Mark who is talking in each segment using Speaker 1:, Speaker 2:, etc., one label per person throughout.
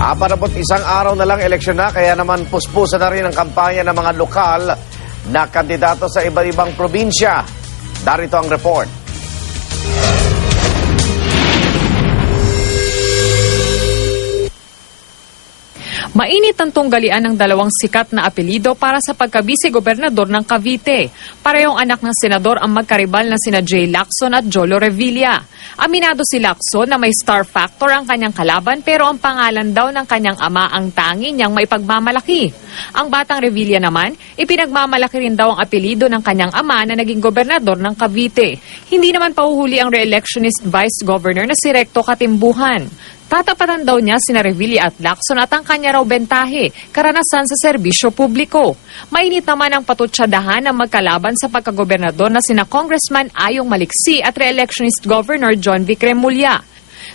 Speaker 1: Apanabot isang araw na lang eleksyon na, kaya naman puspusa na rin ang kampanya ng mga lokal na kandidato sa iba't ibang probinsya. Darito ang report.
Speaker 2: Mainit ang tunggalian ng dalawang sikat na apelido para sa pagkabise-gobernador ng Cavite. Parehong anak ng senador ang magkaribal na sina Jay Lacson at Jolo Revilla. Aminado si Lacson na may star factor ang kanyang kalaban pero ang pangalan daw ng kanyang ama ang tangi niyang maipagmamalaki. Ang batang Revilla naman, ipinagmamalaki rin daw ang apelido ng kanyang ama na naging gobernador ng Cavite. Hindi naman pauhuli ang re-electionist vice governor na si Recto Katimbuhan. Tatapatan daw niya sina Revilla at Lacson at ang kanya raw bentahe, karanasan sa serbisyo publiko. Mainit naman ang patutsadahan ng magkalaban sa pagkagobernador na sina Congressman Ayong Maliksi at re-electionist Governor John V.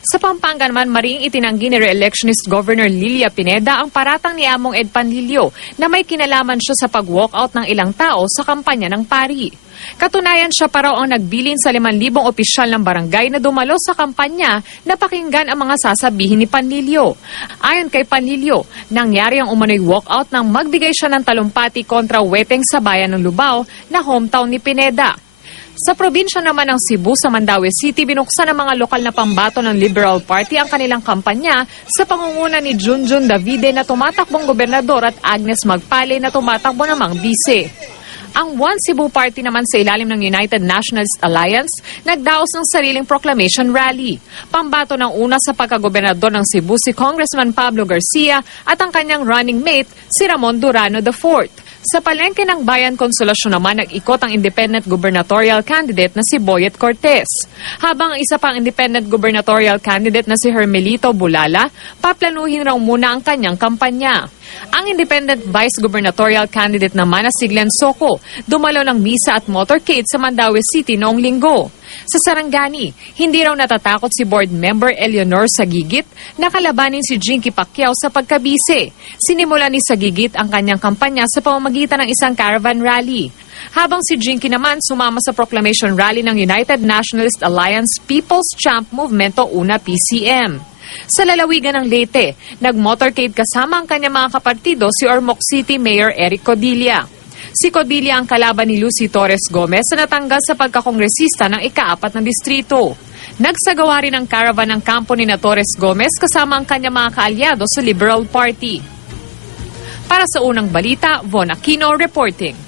Speaker 2: Sa Pampanga naman, maring itinanggi ni re-electionist Governor Lilia Pineda ang paratang ni Among Ed Panlilio na may kinalaman siya sa pag-walkout ng ilang tao sa kampanya ng pari. Katunayan siya pa raw ang nagbilin sa 5,000 opisyal ng barangay na dumalo sa kampanya na pakinggan ang mga sasabihin ni Panlilio. Ayon kay Panlilio, nangyari ang umano'y walkout nang magbigay siya ng talumpati kontra Weteng sa bayan ng Lubao na hometown ni Pineda. Sa probinsya naman ng Cebu sa Mandaue City, binuksan ng mga lokal na pambato ng Liberal Party ang kanilang kampanya sa pangunguna ni Junjun Davide na tumatakbong gobernador at Agnes Magpale na tumatakbo namang bise. Ang One Cebu Party naman sa ilalim ng United Nationalist Alliance nagdaos ng sariling proclamation rally. Pambato ng una sa pagkagobernador ng Cebu si Congressman Pablo Garcia at ang kanyang running mate si Ramon Durano IV. Sa palengke ng Bayan Konsolasyon naman nag-ikot ang independent gubernatorial candidate na si Boyet Cortez. Habang ang isa pang independent gubernatorial candidate na si Hermelito Bulala, paplanuhin raw muna ang kanyang kampanya. Ang independent vice gubernatorial candidate naman na si Glenn Soco, dumalo ng misa at motorcade sa Mandaue City noong linggo. Sa Sarangani, hindi raw natatakot si board member Eleanor Sagigit na kalabanin si Jinky Pacquiao sa pagkabise. Sinimula ni Sagigit ang kanyang kampanya sa pamamagitan ng isang caravan rally. Habang si Jinky naman sumama sa proclamation rally ng United Nationalist Alliance People's Champ Movement o una PCM. Sa lalawigan ng Leyte, nag-motorcade kasama ang kanyang mga kapartido si Ormoc City Mayor Eric Codilla. Si Codilla ang kalaban ni Lucy Torres Gomez na natanggal sa pagkakongresista ng ikaapat na distrito. Nagsagawa rin ang caravan ng kampo ni na Torres Gomez kasama ang kanyang mga kaalyado sa Liberal Party. Para sa unang balita, Von Aquino reporting.